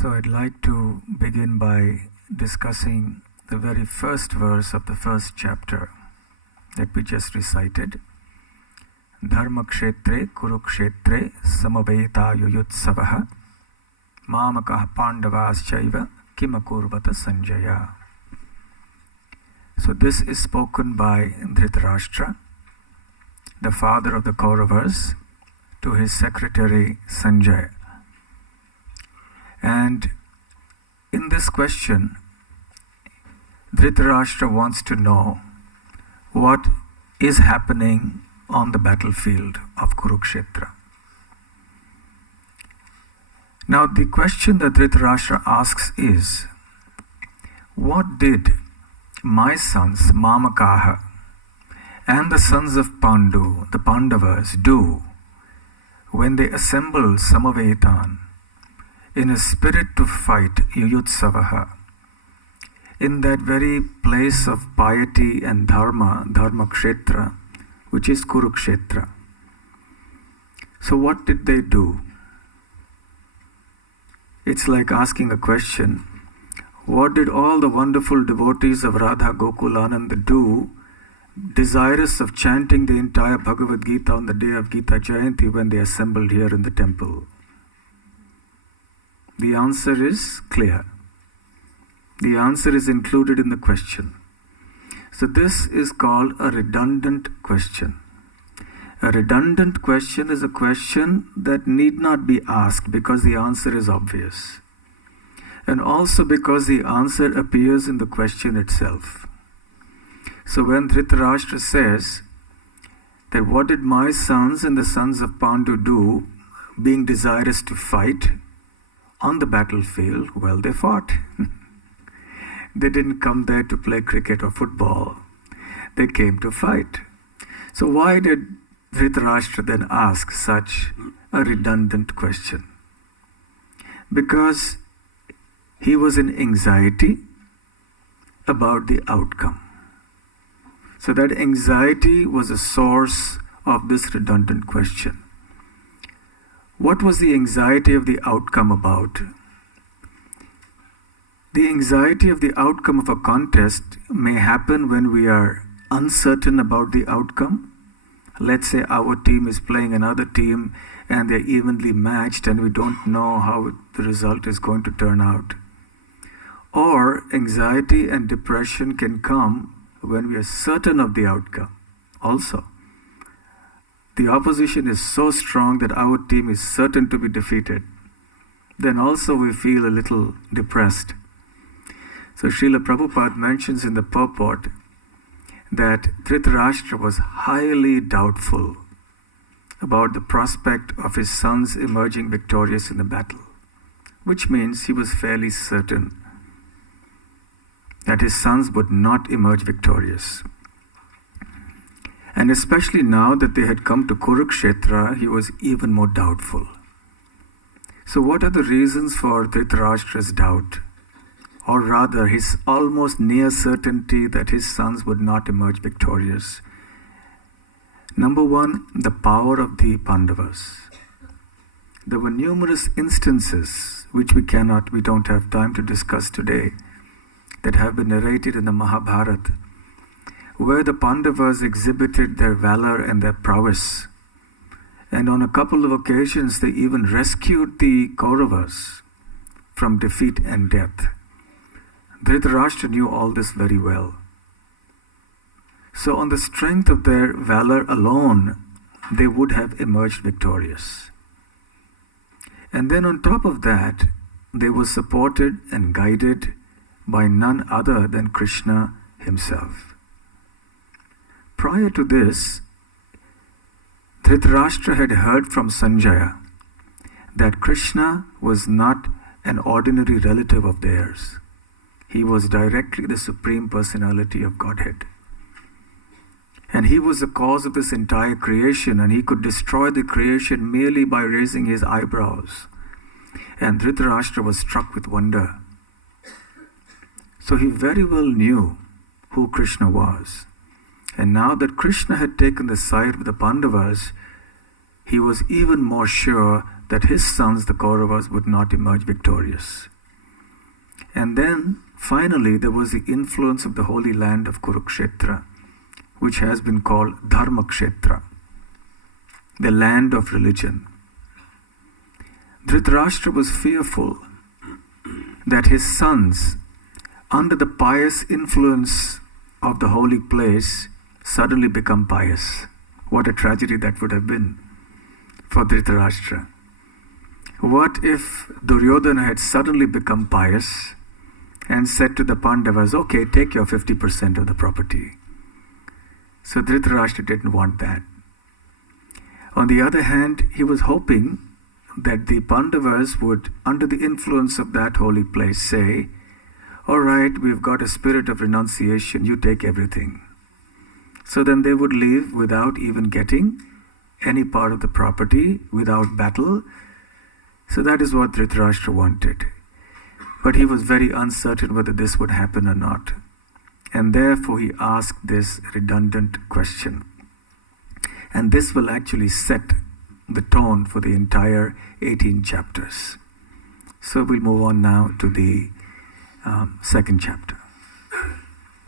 So I'd like to begin by discussing the very first verse of the first chapter that we just recited. Dharma kshetre kurukshetre samaveta yuyutsavaha mamakah pandavaschaiva kimakurvata sanjaya. So this is spoken by Dhritarashtra, the father of the Kauravas, to his secretary Sanjay. And in this question, Dhritarashtra wants to know what is happening on the battlefield of Kurukshetra. Now the question that Dhritarashtra asks is, what did my sons, Mamakaha, and the sons of Pandu, the Pandavas, do when they assembled Samavetan in a spirit to fight Yuyutsavaha, in that very place of piety and dharma, Dharma Kshetra, which is Kurukshetra. So what did they do? It's like asking a question, what did all the wonderful devotees of Radha Gokulananda do, desirous of chanting the entire Bhagavad Gita on the day of Gita Jayanti when they assembled here in the temple? The answer is clear. The answer is included in the question. So this is called a redundant question. A redundant question is a question that need not be asked because the answer is obvious. And also because the answer appears in the question itself. So when Dhritarashtra says that what did my sons and the sons of Pandu do, being desirous to fight on the battlefield, well, they fought. They didn't come there to play cricket or football. They came to fight. So why did Dhritarashtra then ask such a redundant question? Because he was in anxiety about the outcome. So that anxiety was a source of this redundant question. What was the anxiety of the outcome about? The anxiety of the outcome of a contest may happen when we are uncertain about the outcome. Let's say our team is playing another team and they're evenly matched and we don't know how the result is going to turn out. Or anxiety and depression can come when we are certain of the outcome also. The opposition is so strong that our team is certain to be defeated. Then also we feel a little depressed. So Srila Prabhupada mentions in the purport that Dhritarashtra was highly doubtful about the prospect of his sons emerging victorious in the battle, which means he was fairly certain that his sons would not emerge victorious. And especially now that they had come to Kurukshetra, he was even more doubtful. So what are the reasons for Dhritarashtra's doubt? Or rather, his almost near certainty that his sons would not emerge victorious? Number one, the power of the Pandavas. There were numerous instances, which we don't have time to discuss today, that have been narrated in the Mahabharata, where the Pandavas exhibited their valor and their prowess. And on a couple of occasions, they even rescued the Kauravas from defeat and death. Dhritarashtra knew all this very well. So on the strength of their valor alone, they would have emerged victorious. And then on top of that, they were supported and guided by none other than Krishna himself. Prior to this, Dhritarashtra had heard from Sanjaya that Krishna was not an ordinary relative of theirs. He was directly the Supreme Personality of Godhead. And he was the cause of this entire creation, and he could destroy the creation merely by raising his eyebrows. And Dhritarashtra was struck with wonder. So he very well knew who Krishna was. And now that Krishna had taken the side of the Pandavas, he was even more sure that his sons, the Kauravas, would not emerge victorious. And then, finally, there was the influence of the holy land of Kurukshetra, which has been called Dharmakshetra, the land of religion. Dhritarashtra was fearful that his sons, under the pious influence of the holy place, suddenly become pious. What a tragedy that would have been for Dhritarashtra. What if Duryodhana had suddenly become pious and said to the Pandavas, okay, take your 50% of the property? So Dhritarashtra didn't want that. On the other hand, he was hoping that the Pandavas would, under the influence of that holy place, say, all right, we've got a spirit of renunciation, you take everything. So then they would leave without even getting any part of the property, without battle. So that is what Dhritarashtra wanted. But he was very uncertain whether this would happen or not. And therefore he asked this redundant question. And this will actually set the tone for the entire 18 chapters. So we'll move on now to the second chapter.